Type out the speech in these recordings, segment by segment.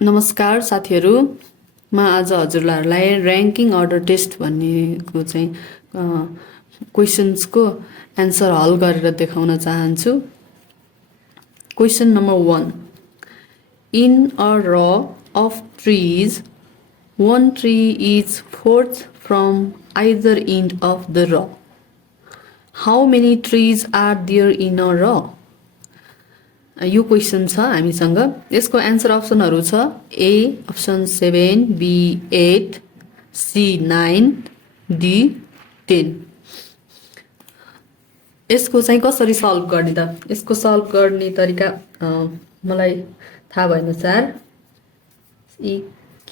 नमस्कार साथीहरू, म आज हजुरलाई र्याङ्किङ अर्डर टेस्ट भन्नेको चाहिँ क्वेसन्सको एन्सर हल गरेर देखाउन चाहन्छु। क्वेसन नम्बर 1, इन अ र of trees one tree is fourth from either end of the row. How many trees are there in a row? यो क्वेसन छ हामीसँग। यसको एन्सर अप्सनहरू छ ए अप्सन 7, बी 8, सी 9, डी 10। यसको चाहिँ कसरी सल्भ गर्ने त? यसको सल्भ गर्ने तरिका मलाई थाहा भएअनुसार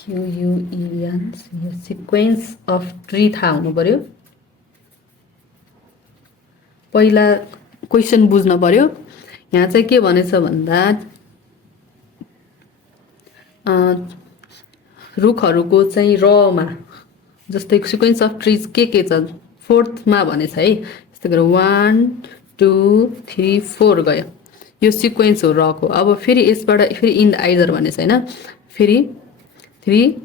QUEN सिक्वेन्स अफ ट्री थाहा हुनु पर्यो। पहिला क्वेसन बुझ्न पर्यो। यहाँ चाहिँ के भनेछ भन्दा रुखहरूको चाहिँ रमा जस्तै सिक्वेन्स अफ ट्रिज के छ फोर्थमा भनेछ है। यस्तै गरेर 1 2 3 4 गयो, यो सिक्वेन्स हो रको। अब फेरि यसबाट फेरि इन आइदर भनेछ हैन, फेरि 3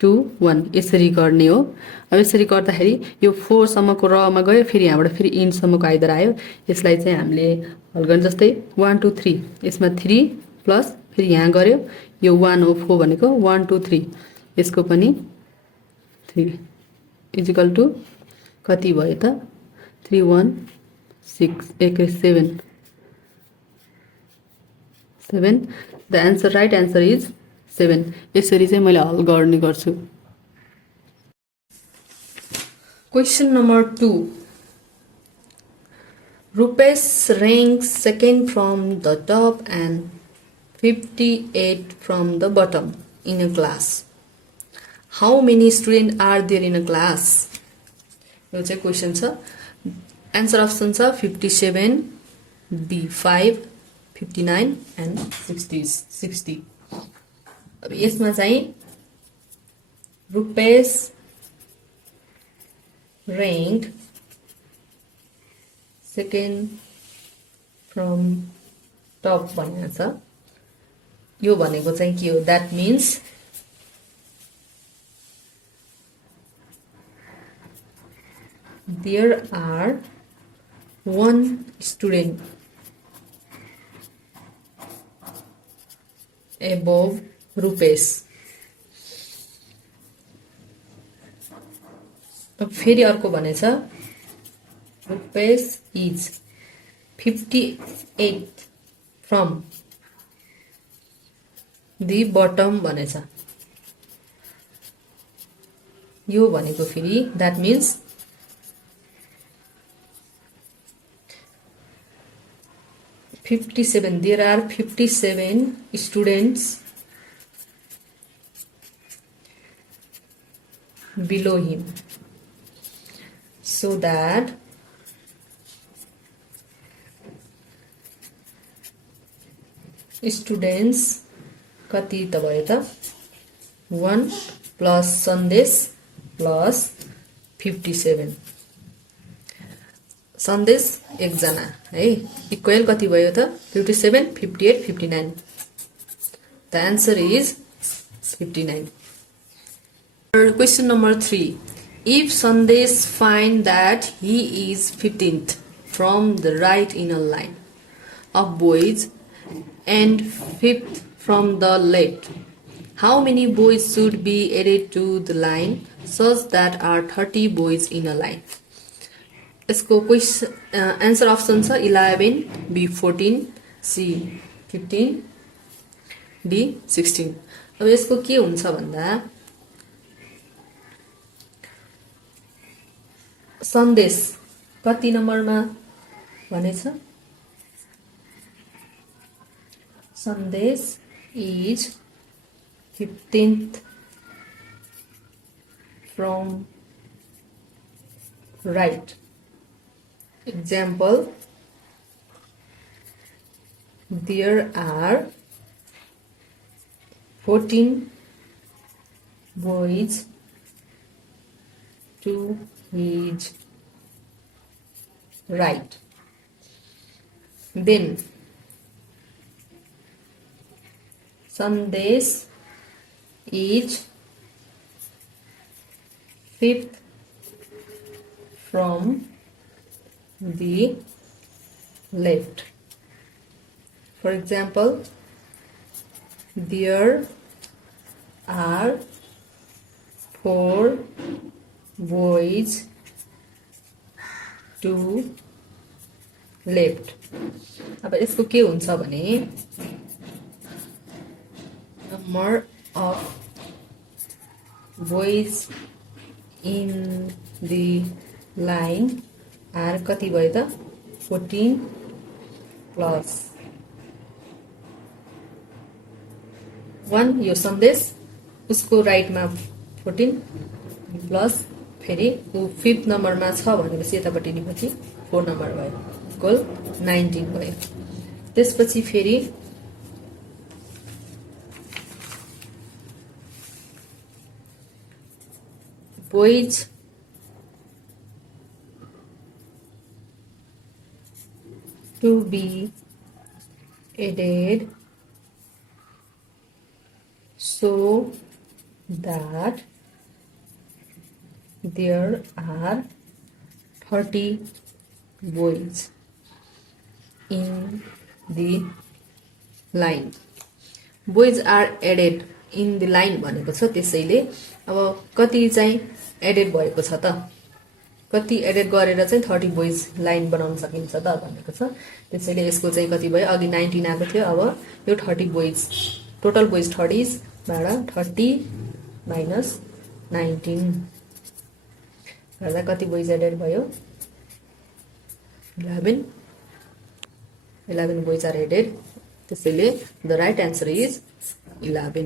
2 1 यसरी गर्ने हो। अब यसरी गर्दाखेरि यो 4 सम्मको रमा गयो, फेरि यहाँबाट फेरि इन सम्मको आइदर आयो। यसलाई चाहिँ हामीले हल गर्ने जस्तै 1 2 3, यसमा 3 प्लस फेरि यहाँ गर्यो, यो 1 हो 4 भनेको 1 2 3, यसको पनि 3 इजिकल टु कति भयो त 3 1 6 7 7। The answer right answer is 7। यसरी चाहिँ मैले हल गर्ने गर्छु। Question number 2, Rupesh ranks second from the top and 58 from the bottom in a class. How many students are there in a class? यो चाहिँ क्वेसन छ। एन्सर अप्सन छ 57, be 5, 59 and 60। अब यसमा चाहिँ Rupesh rank second from top भनेको छ। यो भनेको चाहिँ के हो? That means there are 1 student above Rupesh. अब फेरि अर्को भनेछ Rupesh is 58 from the bottom भनेछ। यो भनेको फेरि that means there are 57 students below him, so that students कति त भयो त 1 प्लस सन्देश प्लस 57। सन्देश एकजना है, इक्वल कति भयो त 57 58 59। The answer is 59। Question number 3, if Sandesh find that he is 15th from the right in a line of boys and 5th from the left, how many boys should be added to the line such that are 30 boys in a line? यसको question answer option छ 11, be 14, C 15, D 16। अब यसको के हुन्छ भन्दा सन्देश कति नम्बरमा भनेछ? सन्देश is 15th from right. Example, there are 14 boys to his right. Then Sandesh each fifth from the left. For example, there are 4 boys to left. अब यसको के हुन्छ भने number of boys in the line are कति भयो त 14 plus 1 यो सन्देश उसको राइटमा 14 प्लस फेरि ऊ 5th नम्बरमा छ भनेपछि यतापट्टि निपछि 4 नम्बर भयो इक्वल 19 भयो। त्यसपछि फेरि boys to be added so that there are 30 boys in the line. Boys are added in the line भनेको छ, त्यसैले अब कति चाहिँ एडेड भएको छ त, कति एडेड गरेर चाहिँ 30 बोइज लाइन बनाउन सकिन्छ त भनेको छ। त्यसैले यसको चाहिँ कति भयो, अघि 19 आएको थियो, अब यो 30 बोइज, टोटल बोइज 30 बाट 30 माइनस 19 गर्दा कति बोइज एडेड भयो 11 बोइज आर एडेड। त्यसैले द राइट आन्सर इज 11।